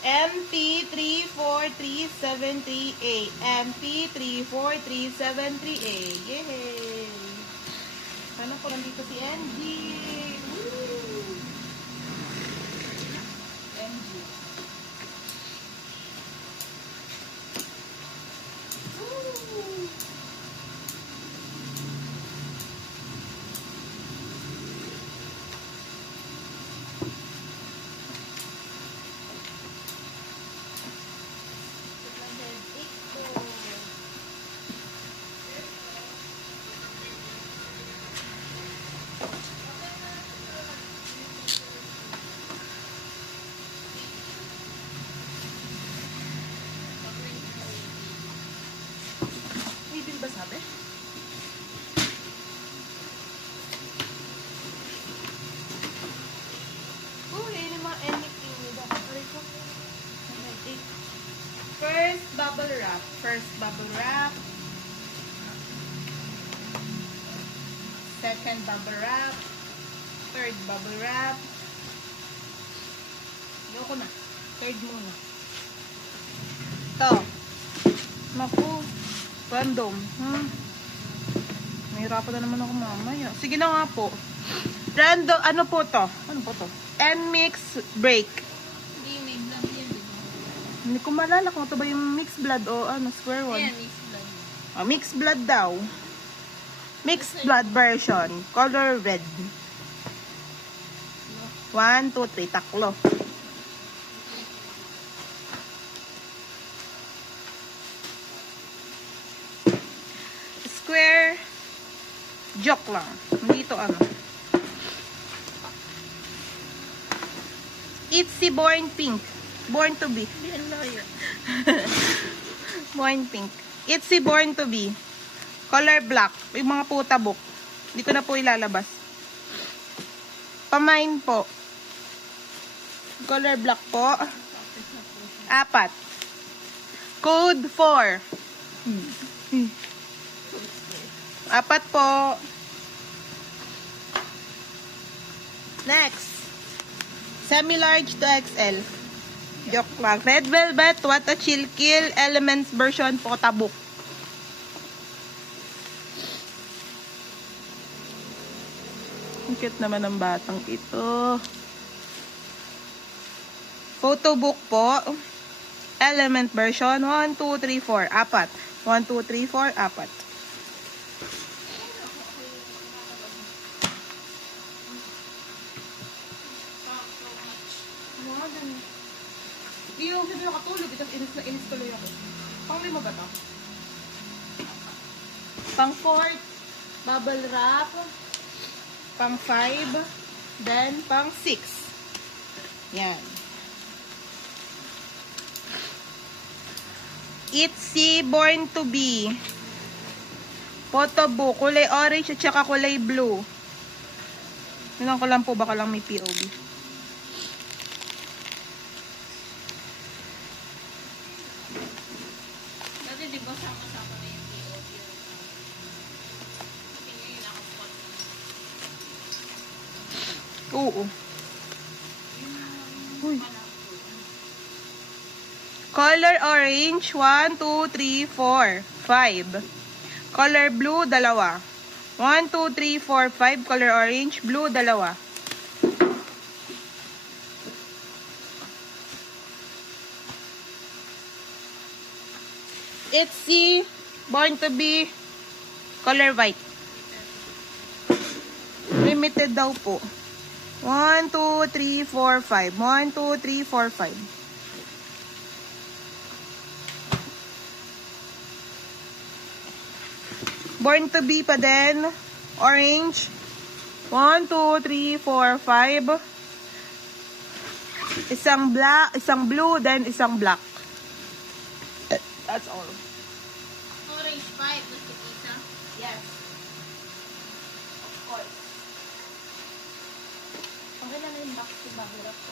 MP343738. MP343738. Yay! Sana po nandito si Angie. Woo! Angie. Woo! Ba sabi? Yun yung mga anything nila. First bubble wrap. Second bubble wrap. Third bubble wrap. Ayoko na. Third muna. Ito. Naku. Random. Nahirapan na naman ako mamaya. Sige na nga po. Random. Ano po to? N-mix break. Hindi, may blood yan, di ba? Hindi ko malala kung ito ba yung mixed blood o square one. Ayan, mixed blood. Mixed blood daw. Mixed blood version. Color red. 1, 2, 3. Taklo. Square. Joke lang. Dito Itsy Born Pink. Born to be. Hindi, ang lawyer. Born pink. Itsy Born to be. Color black. Yung mga puta book. Hindi ko na po ilalabas. Pamine po. Color black po. 4. Code 4. 4 po. Next. Semi-large to XL. Joke lang. Red Velvet, What a Chill Kill, Elements version po, tabuk. Ang cute naman ng batang ito. Photobook po. Element version, 1, 2, 3, 4. 4. 1, 2, 3, 4, 4. Hindi yung sabi nakatulog because inis na inis tuloy ako. Pang 5 ba ito? Pang 4, bubble wrap. Pang 5, then pang 6. Yan. Itsy Born to be. Photobook, kulay orange at saka kulay blue. Tingnan ko lang po, baka lang may POV. Dati, di ba, sama-sama na yung POV? Kasi ngayon nakapot. Oo. Uy. Color orange, 1, 2, 3, 4, 5. Color blue, 2. 1, 2, 3, 4, 5. Color orange, blue, 2. Itsy Born to be color white. Limited daw po. 1, 2, 3, 4, 5. 1, 2, 3, 4, 5. Born to be pa din. Orange. 1, 2, 3, 4, 5. Isang black, isang blue, then isang black. That's all. Orange 5, gusto kita? Yes. Of course. Okay lang yung box si bubble wrap ko.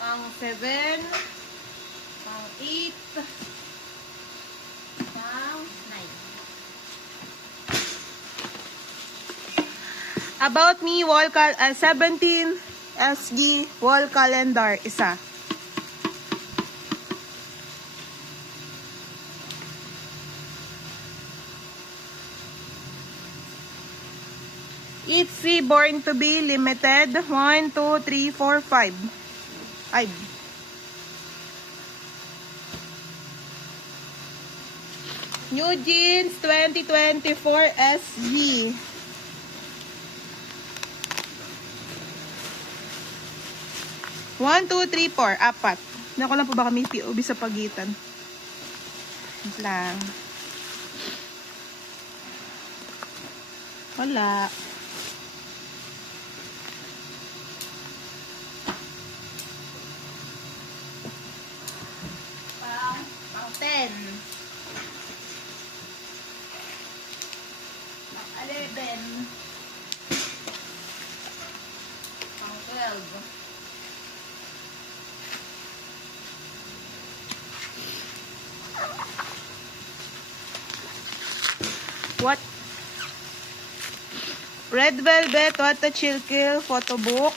Pang 7, pang 8, pang 9. About Me 17 SG wall calendar, isa. Itzy Born to Be Limited 1, 2, 3, 4, 5. 5. New Jeans 2024 SG. 1, 2, 3, 4. Apat. Naku lang po baka may POV sa pagitan. Wait lang. Wala. Pang 10. Pang 11. Pang 12. What? Red Velvet, What a Chill Kill, photo book.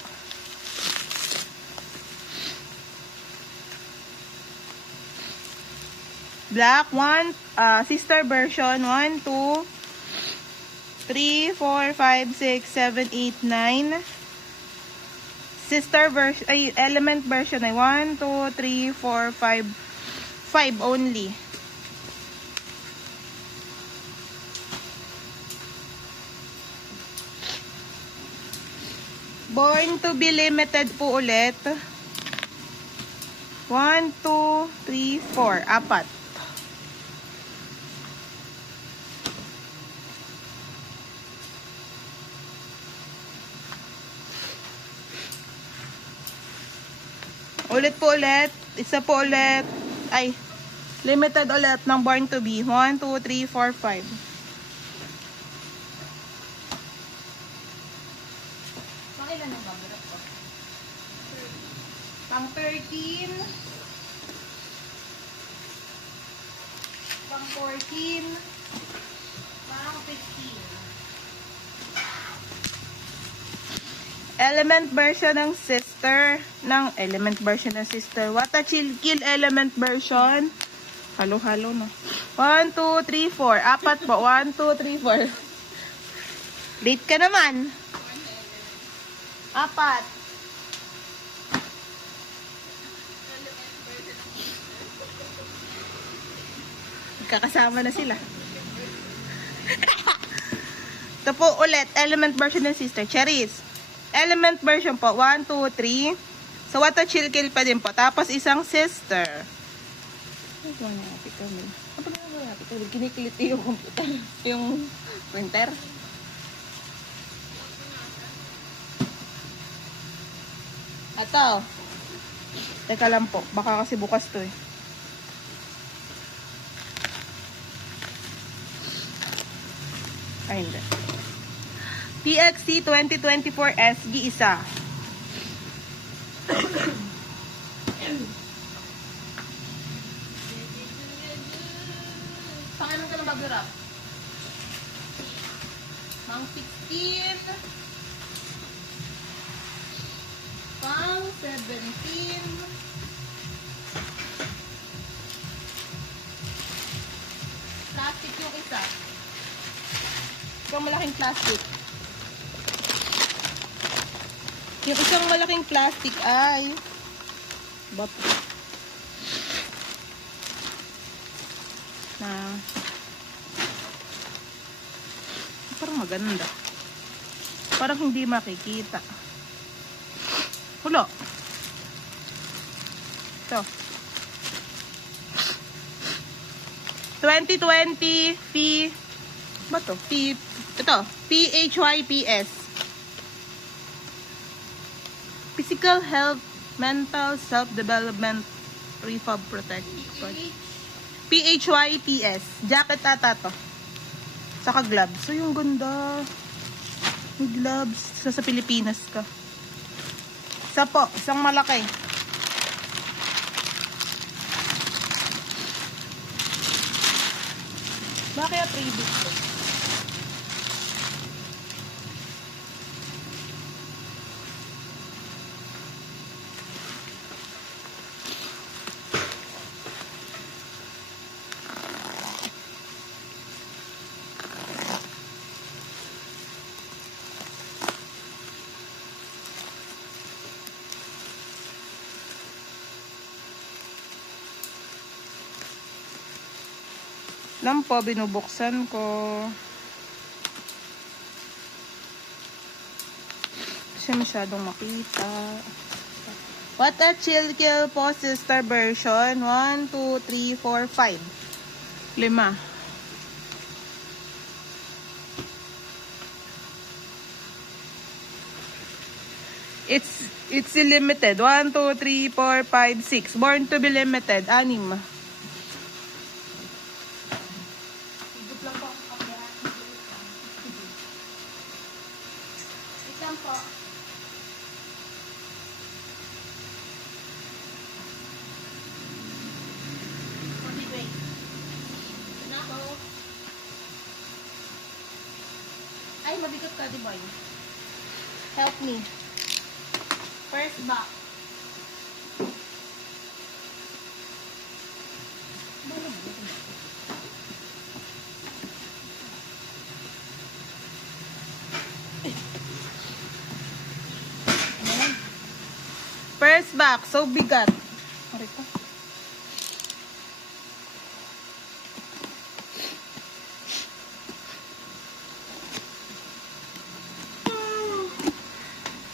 Black, sister version, 1, 2, 3, 4, 5, 6, 7, 8, 9. Sister version, ay, element version ay 1, 2, 3, 4, 5, 5 only. Born to Be Limited po ulit. 1, 2, 3, 4. Apat. Ulit po ulit. Isa po ulit. Ay, limited ulit ng Born to Be. 1, 2, 3, 4, 5. Ilan ang babarat ko? Pang 13. Pang 14. Pang 15. Element version ng sister. What a Chill Kill element version. Halo-halo na. 1, 2, 3, 4. Apat po. 1, 2, 3, 4. Late ka naman. Apat. Kakasama na sila. Ito po ulit, element version ng sister. Cherries. Element version po, 1, 2, 3. So, What a Chill Kill pa din po. Tapos, isang sister. Kinikiliti yung computer. Yung printer. Ato. Teka lang po. Baka kasi bukas to eh. Ay, hindi. PXC 2024 SG isa. Paano ka na mag-wrap? Pang 16. Pang 17. Plastic yung isa. Isang malaking plastic. Yung isang malaking plastic ay bato. Na parang maganda. Parang hindi makikita. Hulo. Ito. 2020 P ba to? Ito. PHYPS. Physical Health, Mental Self-Development, Refab Protect. PHYPS. Jacket ata to. Saka gloves. So, yung ganda. May gloves. Sa Pilipinas ka. Isa po. Isang malaki. Bakit 3 bits? lang po, binubuksan ko. Kasi masyadong makita. What a chill kill po, sister version. 1, 2, 3, 4, 5. 5. It's limited. 1, 2, 3, 4, 5, 6. Born to be limited. 6. Higop lang po ako kamera. Wait lang po. Konti break. Ito na ako. Ay, mabigot ka, di ba yun? Help me. First back. First back. So bigat. Marito.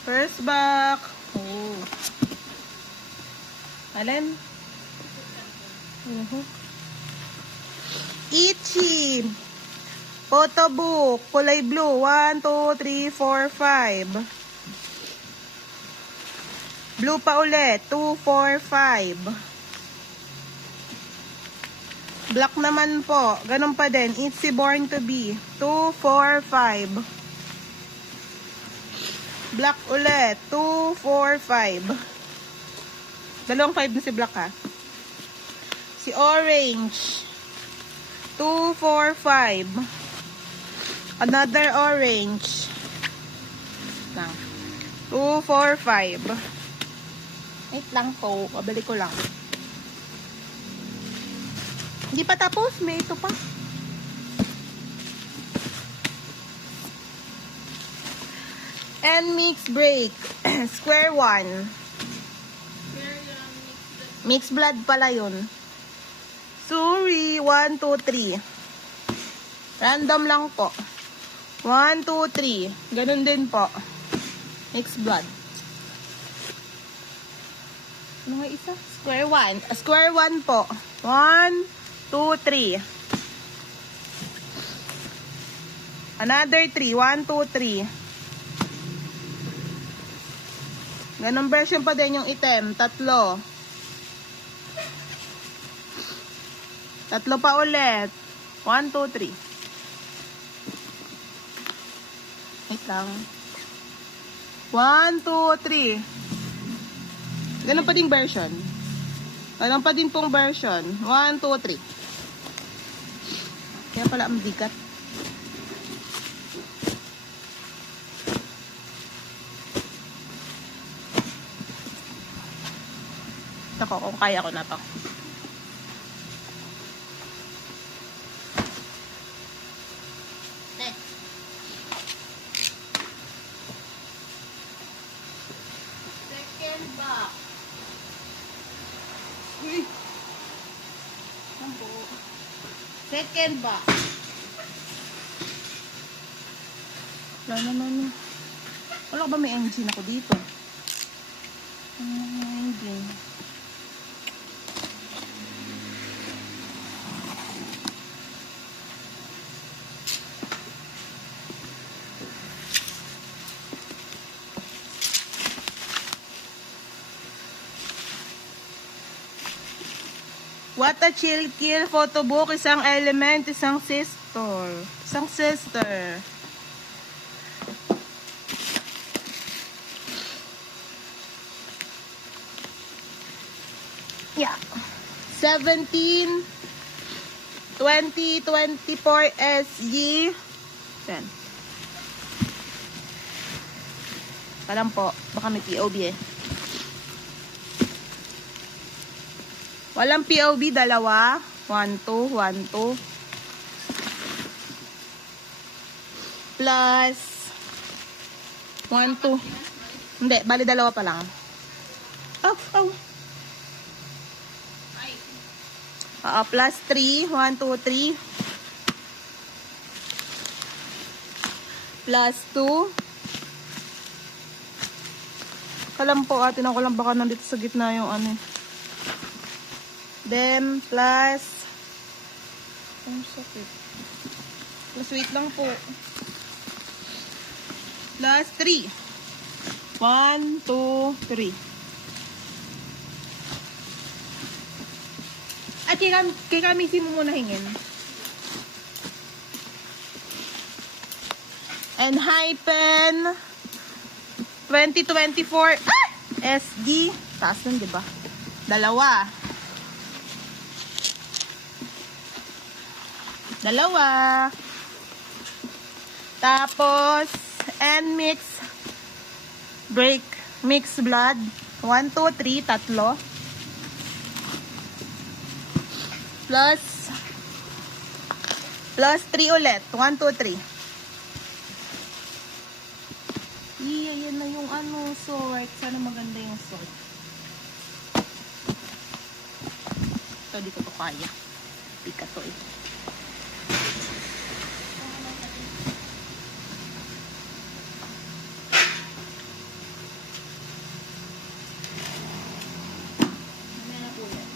First back. Oh. Alin? Ichi. Photo book. Kulay blue. 1, 2, 3, 4, 5. Blue pa ulit. 2, 4, 5. Black naman po. Ganun pa din. Itzy Born to Be. 2, 4, 5. Black ulit. 2, 4, 5. Dalawang 5 na si Black ha. Si Orange. 2, 4, 5. Another Orange. 2, 4, 5. Wait lang po. Babalik ko lang. Hindi pa tapos. May ito pa. And mix break. Square 1. Mix blood pala yun. Sorry. 1, 2, 3. Random lang po. 1, 2, 3. Ganun din po. Mix blood. Ano nga isa? Square 1. Square 1 po. 1, 2, 3. Another 3. 1, 2, 3. Ganong version pa din yung item. 3. 3 pa ulit. 1, 2, 3. Wait lang. 1, 2, 3. Ganon pa ding version. Ganon pa din pong version. 1, 2, 3. Kaya pala ang bigat. Ako, kung kaya ko na to. Second back. Second back. Wala naman. Wala ba may engine ako dito? Engine. What a chill kill photo book. Isang element, isang sister. Isang sister. Yeah. 17, 20, 24 SG. Yan. Alam po, baka may POB eh. Walang POB, dalawa. 1, 2, 1, 2. Plus 1, 2. Hindi, bali dalawa pa lang. Oh, oh. Ay. Plus 3. 1, 2, 3. plus 2. Kalam po, tinan ko lang baka nandito sa gitna yung ano. Then, plus, ang sakit. Plus, wait lang po. Plus 3. 1, 2, 3. At kay Kamisi mo muna hingin. And hyphen 2024 SG. Taas nun, diba? Dalawa. Tapos, and mix blood. 1, 2, 3, tatlo. Plus 3 ulit. 1, 2, 3. Yan na yung ano, sort. Sana maganda yung sort. Ito, di ko to kaya. Di ka to eh. Mamaya na po yan.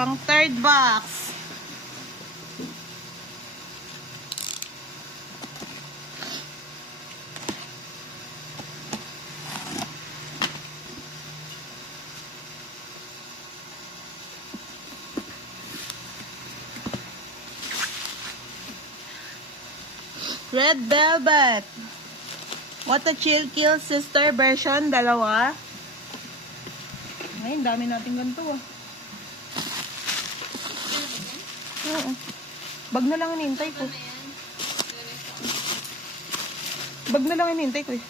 Pang third box. Red Velvet. What a Chill Kill Sister version, dalawa. Ngayon, dami natin ganito ah. Oo. Bag na lang inintay ko. Bag na lang inintay ko eh.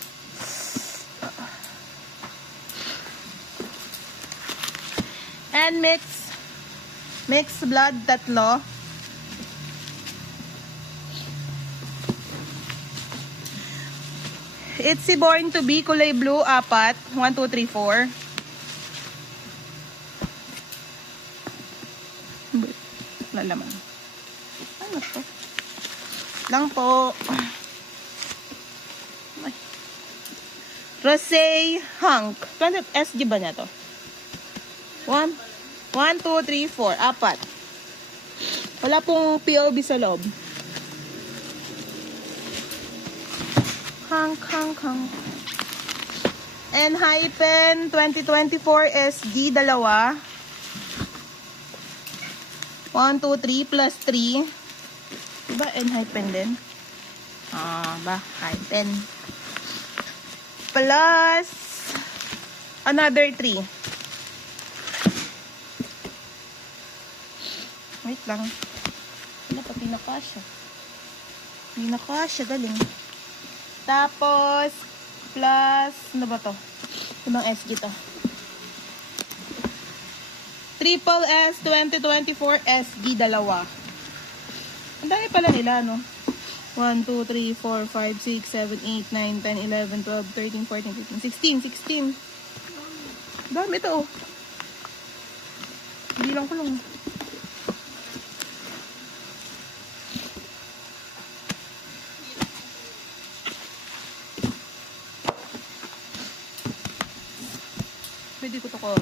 And mix blood, tatlo. It's si Born to Be, kulay blue, 4. 1, 2, 3, 4. Lalaman. Ano to? Lang po. Ay. Rosé Hunk. 20 SG ba niya to? 1, 2, 3, 4. 4. Wala pong POB sa loob. Hunk. And hyphen 2024 SG, dalawa. 1, 2, 3 plus 3. Diba? And hyphen din. Hyphen. Plus another 3. Wait lang. Wala, pati nakasya. Hindi nakasya, galing. Tapos, plus, ano ba to? Ibang SG to. Triple S 2024 SG, dalawa. Ang dami pala nila, no? 1, 2, 3, 4, 5, 6, 7, 8, 9, 10, 11, 12, 13, 14, 15, 16. Dami to, oh. Hindi lang ko lang. Pwede ko to kaya.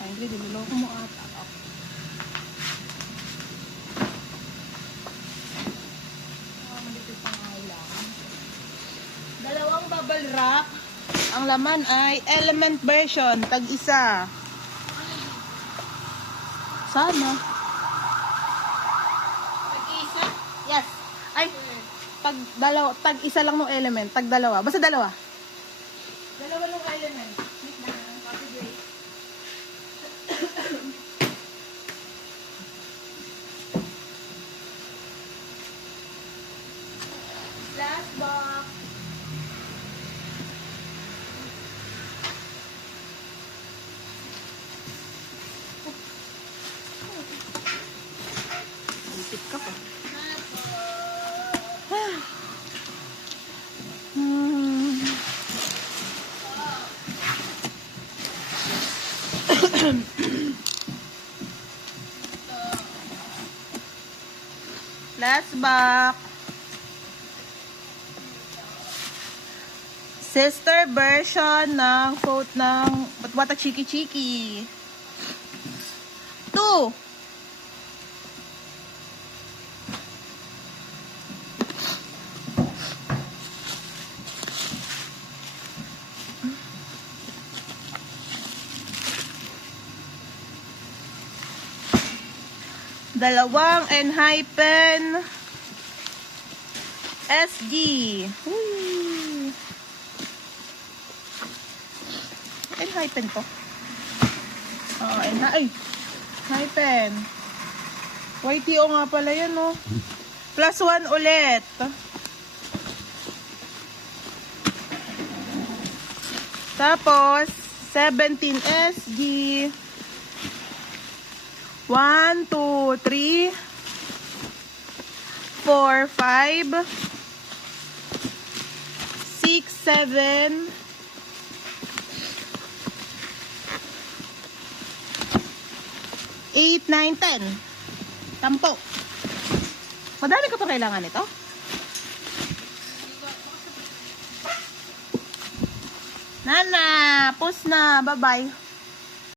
Ay, hindi. Niloko mo ata. Dalawang bubble wrap. Ang laman ay Element version. Tag-isa. Sana. Mag-isa? Yes. Ay, tag-isa lang ng Element. Tag-dalawa. Basta dalawa. Dalawa ng Element. Last box. Lipit ka pa. Last box. Sister version ng quote ng Batwata Chiki Chiki. 2. Dalawang Enhypen SG. Uy. Enhypen to. Enhypen. YTO nga pala yan, no? +1 ulit. Tapos, 17 SG. 1, 2, 3, 4, 5, 6, 7, 8, 9, 10. 10. Madami ka pa kailangan ito? Nana, post na. Bye-bye.